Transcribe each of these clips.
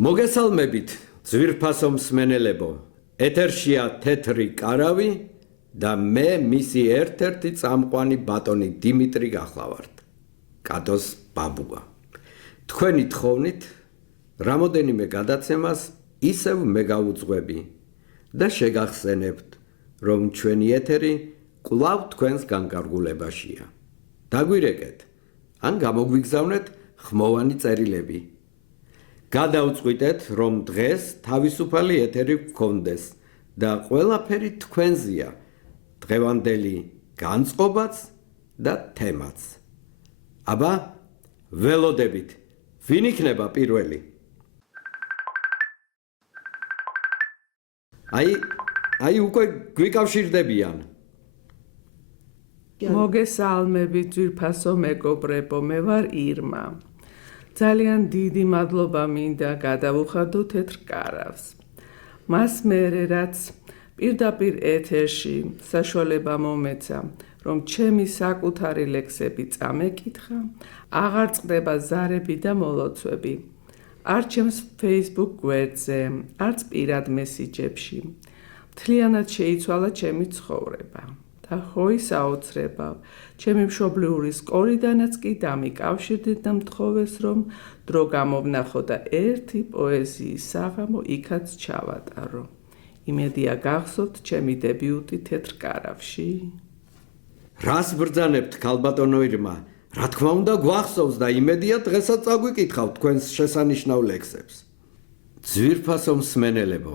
მოგესალმებით, ძვირფასო მსმენელებო. ეთერშია თეთრი კარავი და მე მისი ერთ-ერთი წამყვანი ბატონი დიმიტრი გახლავართ. კატოს ბაბუა. თქვენი თხოვნით რამოდენიმე გადაცემას ისევ მე გავუძღვები და შეგახსენებთ, რომ ჩვენი ეთერი კვლავ თქვენს განკარგულებაშია. დაგვირეკეთ, ან გამოგვიგზავნეთ ხმოვანი წერილები. გადავწყვიტეთ, რომ დღეს თავისუფალი ეთერი გქონდეს და ყველაფერი თქვენზეა, დღევანდელი განწყობაც და თემაც. აბა, ველოდებით, ვინ იქნება პირველი? აი უკვე გვიკავშირდებიან. მოგესალმებით, ძვირფასო მეგობრებო, მე ვარ ირმა. ძალიან დიდი მადლობა მინდა გადავუხადო თეთრ კარავს. მას მერე რაც პირდაპირ ეთერში საშუალება მომეცა, რომ ჩემი საკუთარი ლექსები წამეკითხა, აღარ წყდება ზარები და მოლოცვები. არ ჩემს Facebook გვერდზე, არც პირად მესიჯებში. მთლიანად შეიცვალა ჩემი ცხოვრება. და ხოი საოცრებავ, ჩემი მშობლიური სკოლიდანაც კი დამიკავშირდით და მთხოვეს, რომ დრო გამოვნახო და ერთი პოეზიის საღამო იქაც ჩავატარო. იმედია გახსოვთ ჩემი დებიუტი თეთრ კარავში? რას ბრძანებთ, ქალბატონო ირმა? რა თქმა უნდა გვახსოვს და იმედია დღესაც წაგვიკითხავთ თქვენს შესანიშნავ ლექსებს. ძვირფასო მსმენელებო,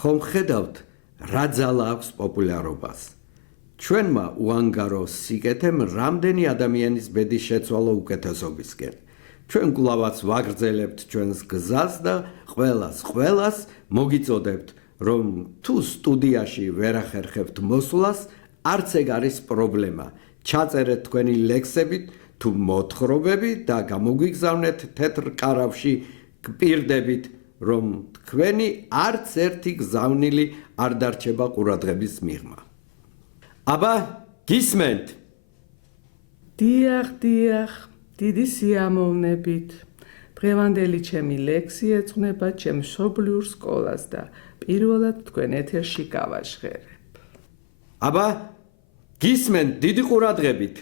ხომ ხედავთ რა ძალა აქვს პოპულარობას? ჩვენმა უანგარო სიკეთემ რამდენი ადამიანის ბედი შეცვალა უკეთესობისკენ. ჩვენ კვლავაც ვაგრძელებთ ჩვენს გზას და ყველას მოგიწოდებთ, რომ თუ სტუდიაში ვერ ახერხებთ მოსვლას, არც ეგ არის პრობლემა. ჩაწერეთ თქვენი ლექსები თუ მოთხრობები და გამოგვიგზავნეთ თეთრ კარავში, გპირდებით, რომ თქვენი არც ერთი გზავნილი არ დარჩება ყურადღების მიღმა. აბა, გისმენთ? დიახ, დიდი სიამოვნებით. დღევანდელი ჩემი ლექსი ეძღვნება ჩემ მშობლიურ სკოლას და პირველად თქვენ ეთერში გავაჟღერებ. აბა, გისმენთ დიდი ყურადღებით.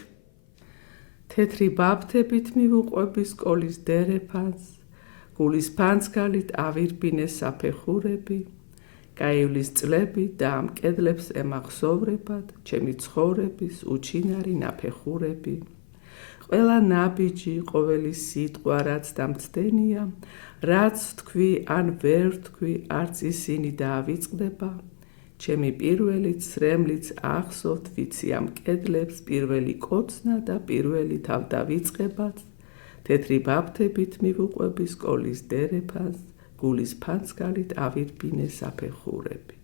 თეთრი ბაფთებით მივუყვები სკოლის დერეფანს, გულის ფანცქალით ავირბინე საფეხურები, გაივლის წლები და ამ კედლებს ემახსოვრებად ჩემი ცხოვრების უჩინარი ნაფეხურები. ყველა ნაბიჯი, ყოველი სიტყვა, რაც დამცდენია, რაც თქვი ან ვერ თქვი, არც ისინი დაავიწყდება. ჩემი პირველი ცრემლიც ახსოვთ, ვიცი ამ კედლებს, პირველი კოცნა და პირველი თავდავიწყებაც. თეთრი ბაფთებით მივუყვები სკოლის დერეფანს, გულის ფანცქალით ავირბინე საფეხურები.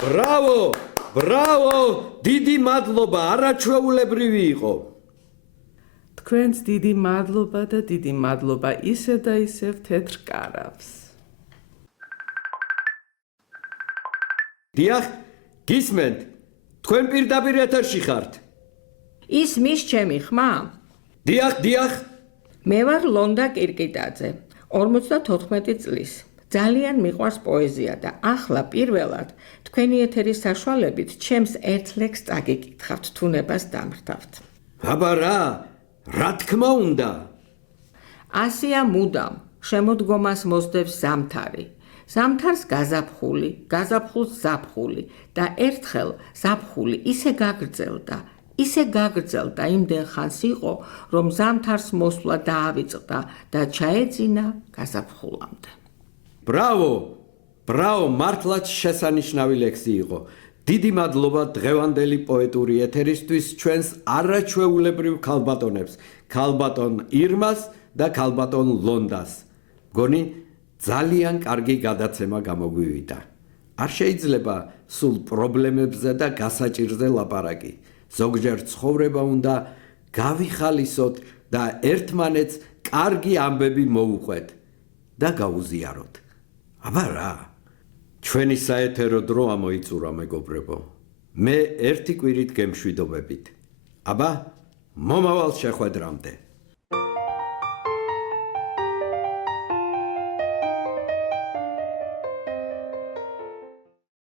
ბრავო, დიდი მადლობა, არაჩვეულებრივი იყო. თქვენც დიდი მადლობა და დიდი მადლობა ისევ და ისევ თეთრ კარავს. დიახ, გისმენთ, თქვენ პირდაპირ ეთერში ხართ. ისმის ჩემი ხმა? დიახ. მე ვარ ლონდა კირკიტაძე, 54 წლის. ძალიან მიყვარს პოეზია და ახლა პირველად თქვენი ეთერის საშუალებით ჩემს ერთ ლექსს წაგიკითხავთ, თუნებას დამრთავთ. აბა რა თქმა უნდა. ასია მუდამ შემოდგომას მოსდევს ზამთარი. ზამთარს გაზაფხული, გაზაფხულს ზაფხული და ერთხელ ზაფხული ისე გაგრძელდა იმდენ ხანს იყო, რომ ზამთარს მოსვლა დაავიწყდა და ჩაეძინა გაზაფხულამდე. ბრავო, მართლაც შესანიშნავი ლექსი იყო. დიდი მადლობა დღევანდელი პოეტური ეთერისთვის ჩვენს არაჩვეულებრივ ქალბატონებს, ქალბატონ ირმას და ქალბატონ ლონდას. გონი ძალიან კარგი გადაცემა გამოგვივიდა. არ შეიძლება სულ პრობლემებზე და გასაჭირზე ლაპარაკი. ზოგჯერ ცხოვრება უნდა გავიხალისოთ და ერთმანეთს კარგი ამბები მოუყვეთ და გავუზიაროთ. აბა რა? ჩვენი საეთერო დრო ამოიწურა, მეგობრებო. მე ერთი კვირით გემშვიდობებით. აბა, მომავალ შეხვედრამდე.